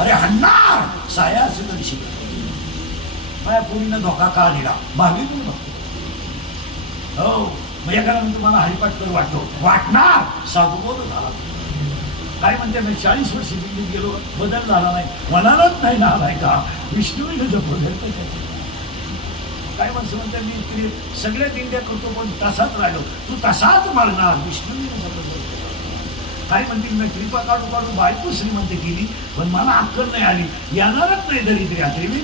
अरे हन्नार साया सुंदर शिकत माझ्या पोरीनं धोका का दिला? भावी म्हणून बघतो हो म्हणजे कारण तुम्हाला मला हरिपाठ वाटतो. वाटणार? साधू बोल झाला काय म्हणते मी चाळीस वर्ष दिल्लीत गेलो बदल झाला नाही. मनालाच नाही ना आलाय का? विष्णूने जपलं काय? माणसं म्हणते मी इकडे सगळ्या दिंड्या करतो पण तसाच राहिलो. तू तसाच मारणार. विष्णूने जपलं काय म्हणतील मी कृपा काढू काढू बायको श्रीमंत केली पण मला अक्कल नाही आली. येणारच नाही दरिद्री यात्रे मी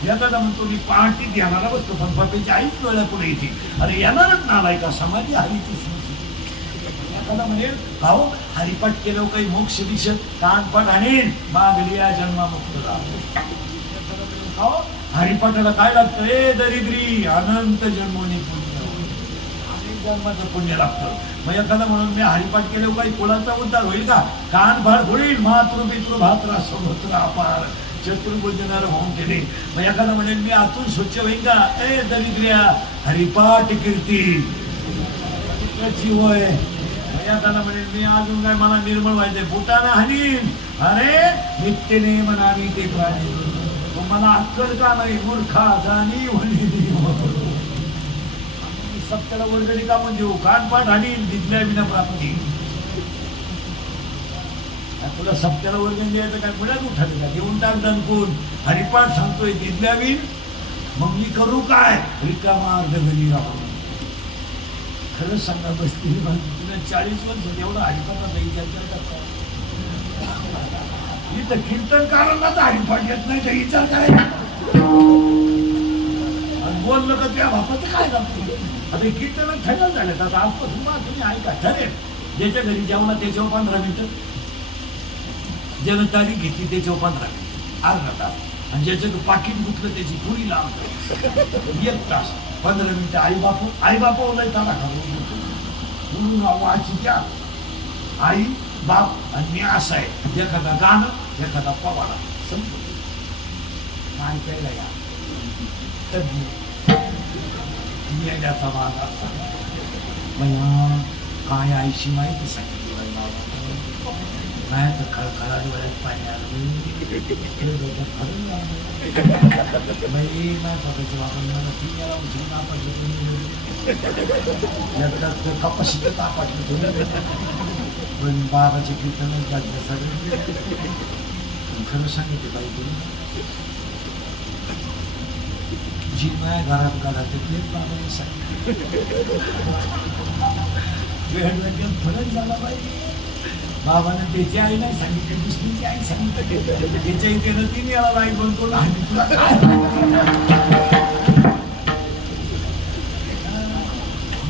मी एखादा म्हणतो मी पहाटी येणारा बसतो. पण बापेची आईच वेळा पुढे येते. अरे येणारच नालाय का समाधी हरीची एखादा म्हणेल भाऊ हरिपाठ केलं काही मोक्ष दिसत कानपाठ आणेल मागली या जन्मा मुक्त हरिपाठाला काय लागतं? ए दरिद्री अनंत जन्मोनी पुण्य. जन्माचं पुण्य लागतं मग एखादा म्हणून मी हरिपाठ केलं काही कुलाचा उद्धार होईल का? कान भार होईल. मातृ पितृ भात्रा समुद्र अपार चतुर्भुजनार होऊन केले मग एखादा म्हणेल मी आतून स्वच्छ होईल का? ए दरिद्र्या हरिपाठ कीर्ती. त्याची वय. एखादा म्हणेल मी अजून काय मला निर्मळ व्हायचंय? बुटानं हानीन अरे नित्यने नेम नामी ते प्राणी. मला अक्कल का नाही? मूर्खा जाणी सत्याला वर्गणी का पण देऊ कानपाठ आणि दिसल्या विना प्राप्ती तुला सप्त्याला वर्गणी द्यायचं काय मिळत उठाले का देऊन टाक दणकून. हरिपाठ सांगतोय दिसल्यावीन मग मी करू काय? रिकामा अर्धगणी राहून. खरंच सांगा बसती तुला चाळीस वर्ष एवढा हरिपाठाचा विचार करता इथं कीर्तनकारांना तर हरिपाठ येत नाही तर विचार करायचा बोललं का त्या बापाचं काय जातो आता हे कीर्तन ठरेल झालं आता आजपासून मग तुम्ही ऐका ठरेल. ज्याच्या घरी जेवणा त्याच्यावर पंधरा मिनिटं. ज्यानं तारीख घेतली त्याच्यावर पंधरा मिनिटं. अर्धा तास. आणि ज्याचं पाकिट गुतलं त्याची पुरी लांब एक तास. पंधरा मिनिटं. आई बापू आई बापा ओलाय तारा खालून वाची द्या. आई बाप आणि मी असं आहे. एखादा गाणं एखादा पवाडा. समजू ऐकायला या? तज्ञ मेल्याचा असा मला काय आईशी माहिती सांगितली बाई काय तर खळखळा डोळ्यात पाणी आलं बाई नाही बघायचं बाबा मला याला उचलून आपटलं तुम्ही पण बाबाचे कीर्तनच लागले सगळे खरं सांगितलं बाई तुम्ही जी घरात घरात ते बाबाने सांगितलं. वेळ फरक झाला पाहिजे. बाबाने त्याची आई नाही सांगितली दुसरीची आई सांगितलं. त्याच्या इथे तीन वेळा बाई बनतो लहान तुला.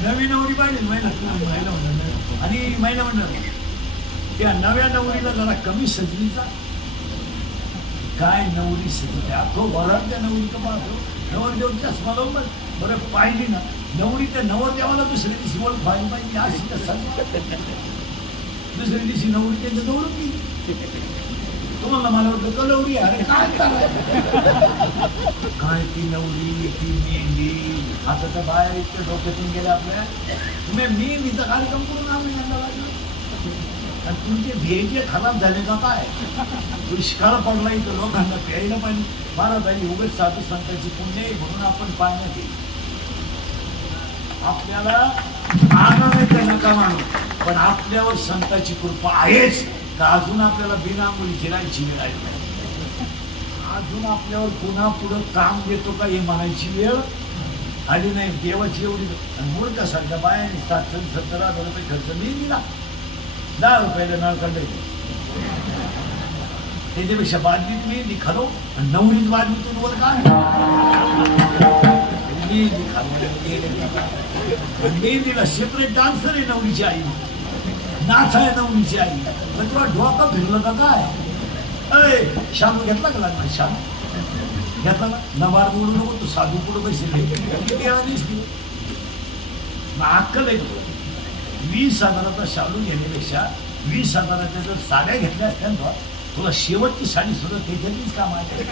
नवी नवरी पाहिजे महिला महिला म्हणणार. आणि महिला म्हणणार त्या नव्या नवरीला जरा कमी सजलीचा काय नवरी सजली अख्खो वरात त्या नवरी का पाहतो नवरदेव चष्मा लावून बघ. बरं पाहिली ना. नवरी त्या नवरदेवाला दुसऱ्या दिवशी ओळख पाहिली. पाहिजे अशी दुसऱ्या दिवशी नवरी त्यांच्या जवळच गेली तुम्हाला मला वाटतं कलवडी अरे काय काय ती नवरी ती मेहंदी आता तर बाहेर इतक्या डोक्यातून गेल्या आपल्या. तुम्ही मेहंदीचा कार्यक्रम करून आम्ही यांना लागलो आणि तुमचे ध्येय खराब झाले का काय? दुष्काळ पडला इथं लोकांना प्यायला पाणी. महाराज आणि साधू संतांची पुण्य म्हणून आपण पाहण्यात येईल आपल्याला आनंद नाही नका मानू. पण आपल्यावर संतांची कृपा आहेच. का अजून आपल्याला बिनामुली जिरायची वेळ आली अजून आपल्यावर पुन्हा पुढं काम देतो का हे म्हणायची वेळ आली नाही. देवाची एवढी मूर्ख मूर्खासारख्या बायाने सात सत्तर हजार रुपये खर्च मी दिला. दहा रुपयाला नळ काढायचे त्याच्यापेक्षा बादलीत मी निखालो आणि नवरीच बादलीतून वर काय मी तिला सेपरेट डान्सर आहे नवरीची आई नाच आहे नवरीची आई पण तुला डोकं फिरलं का काय अय शामू घेतला का लागला शाम घेतला ना नवार बोलू नको तू साधू पुढं पैसे किती वेळा दिसली अक्कल आहे तुला वीस हजाराचा शालू घेण्यापेक्षा वीस हजाराच्या जर साड्या घेतल्या असत्या ना तुला शेवटची साडी सुद्धा त्याच्यातलीच काम आहे.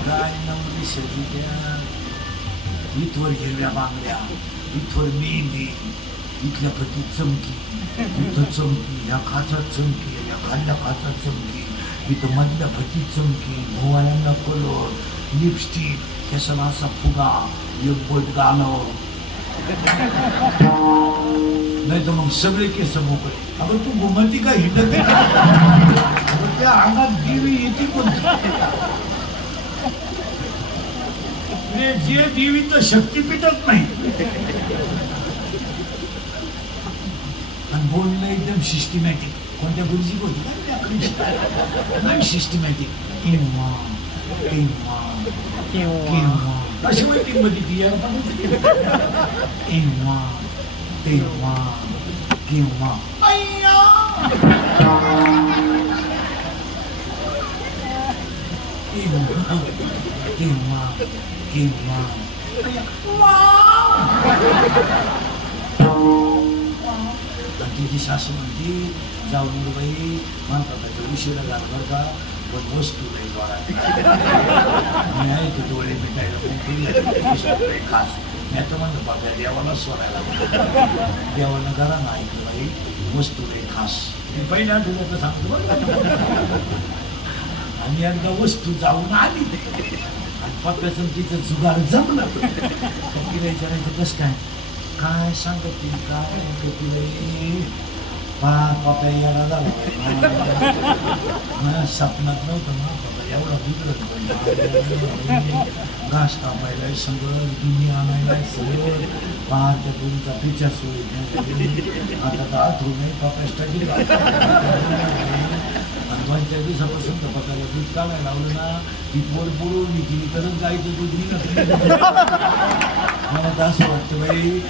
काय नवरी सजली इथवर हिरव्या बांगड्या इथवर मेहंदी इथल्या प्रती चमकी इथं चमकी या खाचात चमकी या खाल्ल्या खाचात चमकी इथं मधल्या भटी चमकी भोवाळ्यांना कलर लिपस्टिक केसाला असा फुगा एक बोट गाणं नाही तर मग सगळे केस मोकळे अगं तू घुमती का हिंडत त्या अंगात देवी येते कोणती म्हणजे जे देवीचं शक्तीपीठच नाही आणि बोलणं एकदम सिस्टमॅटिक कोणत्या गुरुजी बोलतो नाही systematic Quinoa. Quinoa. Kasi mo yung matigiyan. Quinoa. Quinoa. Quinoa. Ayya! Quinoa. Quinoa. Quinoa. Wow! Wow! Nanti di sasa nanti, jauh mulai, mantap, jauh usia, lagar-lagar, पण वस्तू नाही जोडा ते डोळे मिटायला खास. मी आता म्हणलं बाबा देवाला सोडायला देवाला करा ना ऐकलं बाई वस्तू नाही खास. मी पहिल्या आठवड्यात सांगतो बरं आणि एकदा वस्तू जाऊन आली. आणि पप्प्याचं तिचं जुगार जमलं. तिला विचारायचं कसं काय? काय सांगत ती? काय सांगत तिला पाच पप्प्या यायला झाला मला नव्हतं ना बाबा एवढा बिघडत घास कापायला सगळं दुनिया आणायला सगळं पाच तुमचा पिक्चर सोय आता तर आठवू नाही पप्पा स्टडी आणि दोन चार दिवसापासून तर पप्पाला दूध काढायला लावलं ना ती पोर बुडवून मी तिने करत गायचं दूध निघत मला असं वाटतं बाई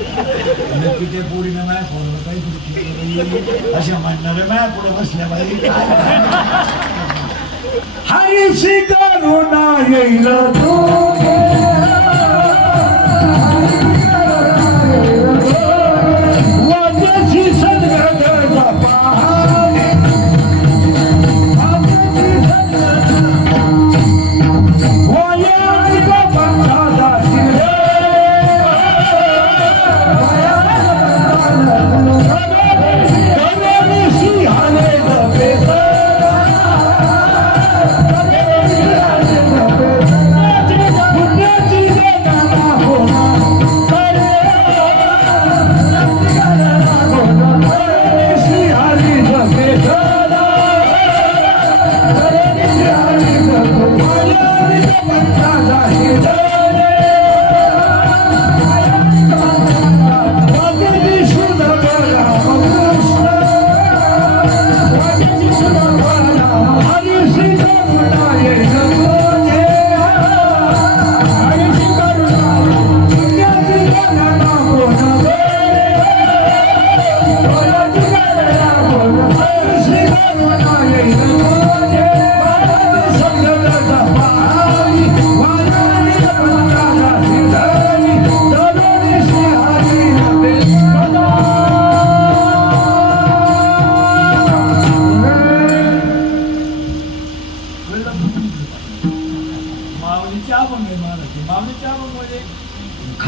नक्की ते पोरीनं माया पोरलं काही गोष्टी अशा म्हणणारे माया पुढे बसल्या बाई. हरी करुणा येईल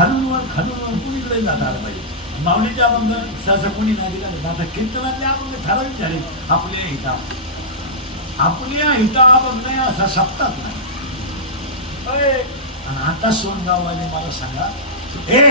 खालूनवर खालूनवर खालून वर कुणीकडे जाता आलं पाहिजे? माऊलीचे अभंग सहसा कोणी नाही दिला आता कीर्तनातले अभंग ठराविक झाले. आपल्या हिता. आपल्या हिता अभंग नाही असा सप्तात नाही. आणि आता सोनगाववाले मला सांगा ए